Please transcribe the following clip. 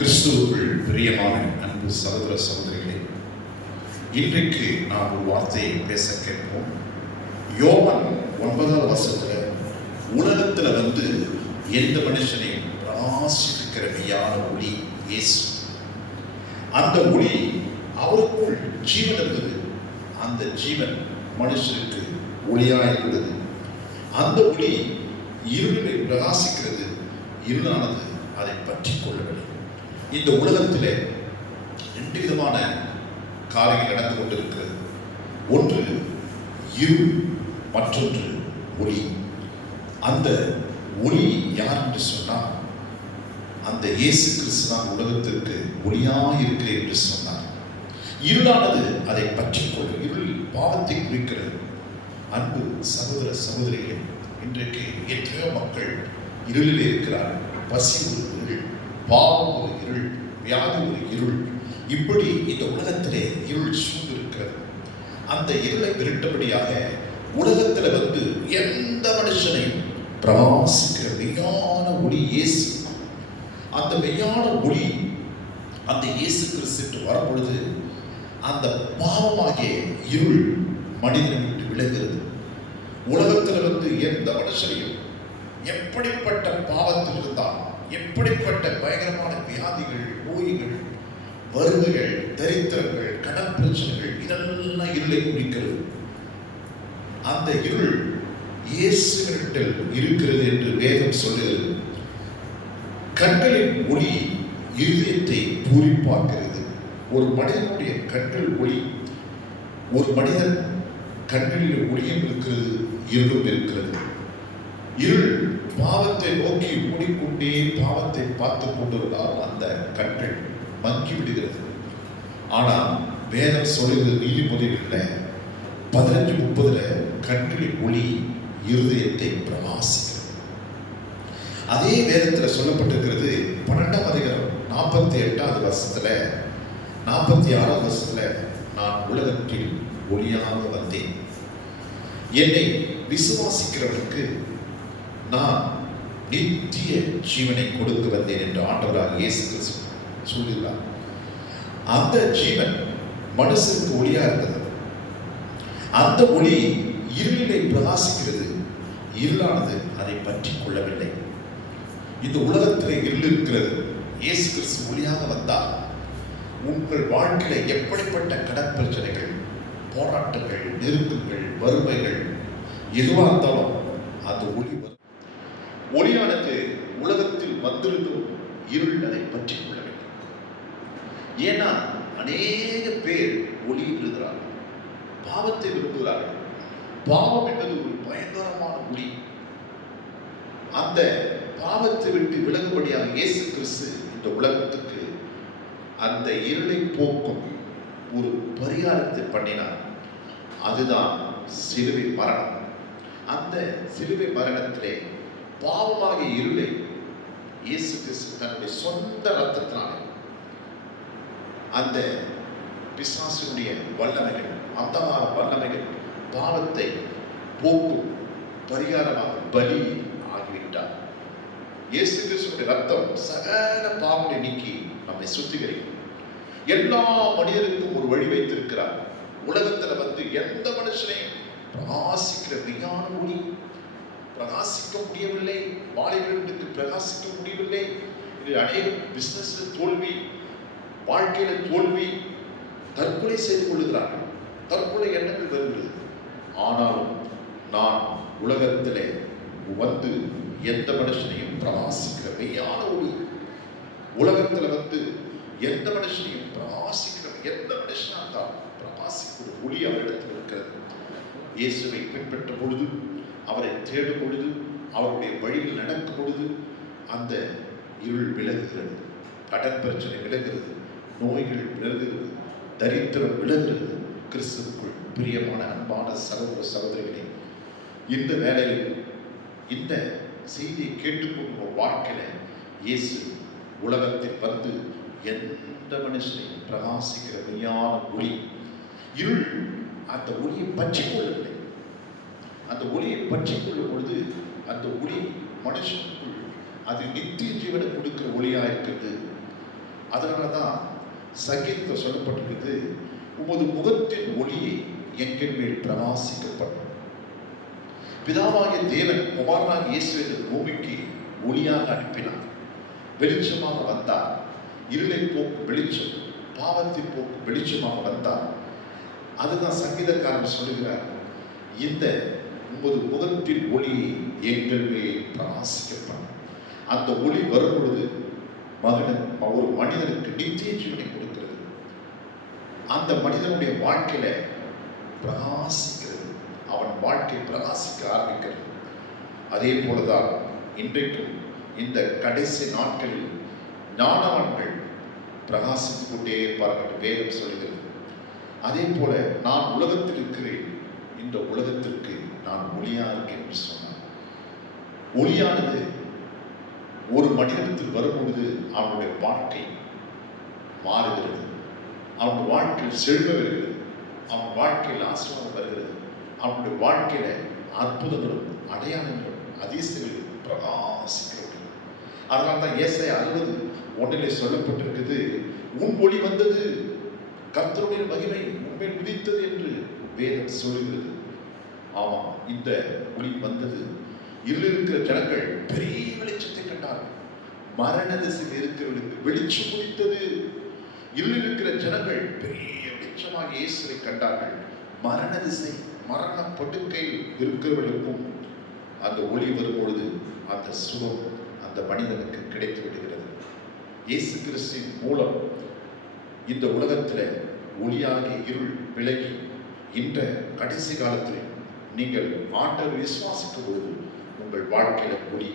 கிறிஸ்துவுக்குள் பிரியமான அன்பு சகோதர சகோதரிகளே, இன்றைக்கு நாம் ஒரு வார்த்தையை பேச கேட்போம். யோவான் 9வது வசனத்துல உலகத்துல எந்த மனுஷனையும் பிரகாசிக்கிற மெய்யான ஒளி இயேசு. அந்த ஒளி அவருக்குள் ஜீவன் இருந்தது. அந்த ஜீவன் மனுஷனுக்கு ஒளியாயிருந்தது. அந்த ஒளி இருளை பிரகாசிக்கிறது. இருளானது அதை பற்றி கொள்ளவில்லை. இந்த உலகத்திலே 2 விதமான காரியங்கள் நடந்து கொண்டிருக்கிறது. ஒன்று இருள், மற்றொன்று ஒளி. அந்த ஒளி யார் என்று சொன்னால், அந்த இயேசு கிறிஸ்து தான் உலகத்திற்கு ஒளியாக இருக்கிறேன் என்று சொன்னார். இருளானது அதை பற்றி கொள்ளும். இருள் பாவத்தை குறிக்கிறது. அன்பு சகோதர சகோதரிகளே, இன்றைக்கு எத்தனையோ மக்கள் இருளிலே இருக்கிறார்கள். பசி ஒரு இருள், பாவம் ஒரு இருள், வியாதி ஒரு இருள். இப்படி இந்த உலகத்திலே இருள் சூழ்ந்திருக்கிறது. அந்த இருளை விரட்டபடியாக உலகத்தில் எந்த மனுஷனையும் பிரகாசிக்கிற மெய்யான ஒளி இயேசு. அந்த மெய்யான ஒளி அந்த இயேசு கிறிஸ்து வரும்பொழுது அந்த பாவமாகிய இருள் மனிதனை விட்டு விலகிறது. உலகத்தில் எந்த மனுஷனையும் எப்படிப்பட்ட பாவத்தில் இருந்தால், எப்படிப்பட்ட பயங்கரமான வியாதிகள், நோய்கள், வறுமைகள், தரித்திரங்கள், கடன் பிரச்சனைகள், இதெல்லாம் இருளை குறிக்கிறது. அந்த இருள் இயேசுவினிடத்தில் இருக்கிறது என்று வேதம் சொல்லுகிறது. கண்களின் ஒளி இருதயத்தை பூரிப்பாக்குகிறது. ஒரு மனிதனுடைய கண்கள் ஒளி. ஒரு மனிதன் கண்களில் ஒளியும் இருக்கிறது, இருளும் இருக்கிறது. இருள் பாவத்தை நோக்கி மூடிக்கொண்டே பாவத்தை பார்த்து கொண்டிருந்தால் அந்த கண்கள் மங்கி விடுகிறது. ஆனால் வேதம் சொல்லுகிறது, நீதிமொழிகளில் 15:30 கண்களின் ஒளி இருதயத்தை பிரகாசிக்கிறது. அதே வேதத்தில் சொல்லப்பட்டிருக்கிறது. 12ஆம் அதிகாரம் 48வது வசனத்துல 46வது வசனத்துல, நான் உலகத்தில் ஒளியாக வந்தேன், என்னை விசுவாசிக்கிறவனுக்கு நான் நித்திய ஜீவனை கொடுக்க வந்தேன் என்று ஆண்டவராக இயேசு கிறிஸ்து சொல்லுகிறார். அந்த ஜீவன் மனுஷனுக்கு ஒளியா இருந்தது. அந்த ஒளி இருளிலே பிரகாசிக்கிறது. இருளானது அதை பற்றி கொள்ளவில்லை. இந்த உலகத்தில் இருள் இருக்கிறது. இயேசு கிறிஸ்து ஒளியாக வந்தால் உங்கள் வாழ்க்கையில எப்படிப்பட்ட கடன் பிரச்சனைகள், போராட்டங்கள், நெருக்கங்கள், வறுமைகள் எதுவாக இருந்தாலும் அந்த ஒளி ஒளியானது உலகத்தில் வந்திருந்தும் இருள் அதை பற்றி கொள்ளவில்லை. ஏன்னா அநேக பேர் ஒளி விழுகிறார்கள், பாவத்தை விரும்புகிறார்கள். பாவம் என்பது ஒரு பயங்கரமான ஒளி. அந்த பாவத்தை விட்டு விலகும்படியாக இயேசு கிறிஸ்து இந்த உலகத்துக்கு அந்த இருளை போக்கும் ஒரு பரிகாரத்தை பண்ணினார். அதுதான் சிலுவை மரணம். அந்த சிலுவை மரணத்திலே பாவமாகிய இருளை இயேசு கிறிஸ்து தன்னுடைய சொந்த ரத்தத்தினாலே அந்த பிசாசினுடைய வல்லமைகள், அந்தமான வல்லமைகள், பாவத்தை போக்கும் பரிகாரமாக பலி ஆகிவிட்டார். இயேசு கிறிஸ்துவினுடைய ரத்தம் சகல பாவங்களை நீக்கி நம்மை சுத்திகரிக்கும். எல்லா மனிதருக்கும் ஒரு வழி வைத்திருக்கிறார். உலகத்தில் எந்த மனுஷனையும் பிரகாசிக்கிற மெய்யான ஒளி. பிரகாசிக்க முடியவில்லை, வாலிபர்களுக்கு பிரகாசிக்க முடியவில்லை. இது அநேக பிசினஸ்ல தோல்வி, வாழ்க்கையில தோல்வி, தற்கொலை செய்து கொள்ளுகிறார்கள். தற்கொலை எண்ணங்கள் வருகிறது. ஆனாலும் நான் உலகத்திலே எந்த மனுஷனையும் பிரகாசிக்கிற மெய்யான ஒளி. உலகத்தில் எந்த மனுஷனையும் பிரகாசிக்கிற, எந்த மனுஷனா தான் பிரகாசிக்கிற ஒளி அவரிடத்தில் இருக்கிறது. இயேசுவை பின்பற்ற பொழுது, அவரை தேடும் பொழுது, அவருடைய வழியில் நடக்கும் பொழுது அந்த இருள் விலகுகிறது, கடன் பிரச்சனை விலகுகிறது, நோய்கள் விலகுகிறது, தரித்திரம் விலகுகிறது. கிறிஸ்துவுக்குள் பிரியமான அன்பான சகோதர சகோதரிகளே, இந்த வேளையில் இந்த செய்தியை கேட்டுக்கொண்ட வாழ்க்கையில இயேசு உலகத்தில் எந்த மனுஷனையும் பிரகாசிக்கிற மெய்யான ஒளி. இருள் அந்த ஒளியை பற்றி கொள்ளவில்லை. அந்த ஒளியை பற்றி கொள்ளும் பொழுது அந்த ஒளி மனுஷனுக்குள் அது நித்திய ஜீவனை கொடுக்கிற ஒளியா இருக்கிறது. அதனால தான் சங்கீதத்தில் சொல்லப்பட்டிருக்கிறது, உமது முகத்தின் ஒளியை எங்கள் மேல் பிரகாசிக்கப்படும். பிதாவாகிய தேவன் குமாரனாகிய இயேசுவை பூமிக்கு ஒளியாக அனுப்பினார். வெளிச்சமாக வந்தார். இருளை போக்கும் வெளிச்சம், பாவத்தை போக்கும் வெளிச்சமாக வந்தார். அதுதான் சங்கீதக்காரன் சொல்லுகிறார், இந்த உமது முகத்தின் ஒளியை எங்கள் மேல் பிரகாசிக்கப்படும். அந்த ஒளி வரும் பொழுது ஒரு மனிதனுக்கு நித்திய ஜீவனை கொடுக்கிறது. அந்த மனிதனுடைய வாழ்க்கையில பிரகாசிக்கிறது. அவன் வாழ்க்கை பிரகாசிக்க ஆரம்பிக்கிறது. அதே போலதான் இன்றைக்கும் இந்த கடைசி நாட்களில் ஞானவான்கள் பிரகாசித்துக் கொண்டே இருப்பார்கள் வேதம் சொல்கிறது. அதே போல நான் உலகத்தில் இருக்கிறேன், இந்த உலகத்திற்கு நான் ஒளியா இருக்கேன் என்று சொன்னார். ஒளியானது ஒரு மனிதனத்தில் வரும்பொழுது அவனுடைய வாழ்க்கை மாறுகிறது. அவன் வாழ்க்கையில் செல்வ வருகிறது. அவன் வாழ்க்கையில் ஆசீர்வாதம் வருகிறது. அவனுடைய வாழ்க்கையில அற்புதங்களும் அடையாளங்களும் அதிசயங்களும் பிரகாசிக்கிறது. அதனால தான் ஏசாயா 60:1 சொல்லப்பட்டிருக்குது, உன் ஒளி வந்தது, கர்த்தருடைய மகிமை உண்மையில் உதித்தது என்று வேதம் சொல்கிறது. ஆமா, இந்த ஒளி வந்தது. இருள் இருக்கிற ஜனங்கள் பெரிய வெளிச்சத்தை கண்டார்கள். மரண திசையில் இருக்கிறவர்களுக்கு வெளிச்சம் உதித்தது. இருள் இருக்கிற ஜனங்கள் பெரிய வெளிச்சமாக இயேசுவை கண்டார்கள். மரண திசை, மரண படுக்கையில் இருக்கிறவர்களுக்கும் அந்த ஒளி வரும்பொழுது அந்த சுகம் அந்த மனிதனுக்கு கிடைத்து விடுகிறது. இயேசு கிறிஸ்துவின் மூலம் இந்த உலகத்தில் ஒளியாகிய இருள் விலகி இந்த கடைசி காலத்தில் நீங்கள் ஆண்டவரை விசுவாசிக்கும் பொழுது உங்கள் வாழ்க்கையில ஒளி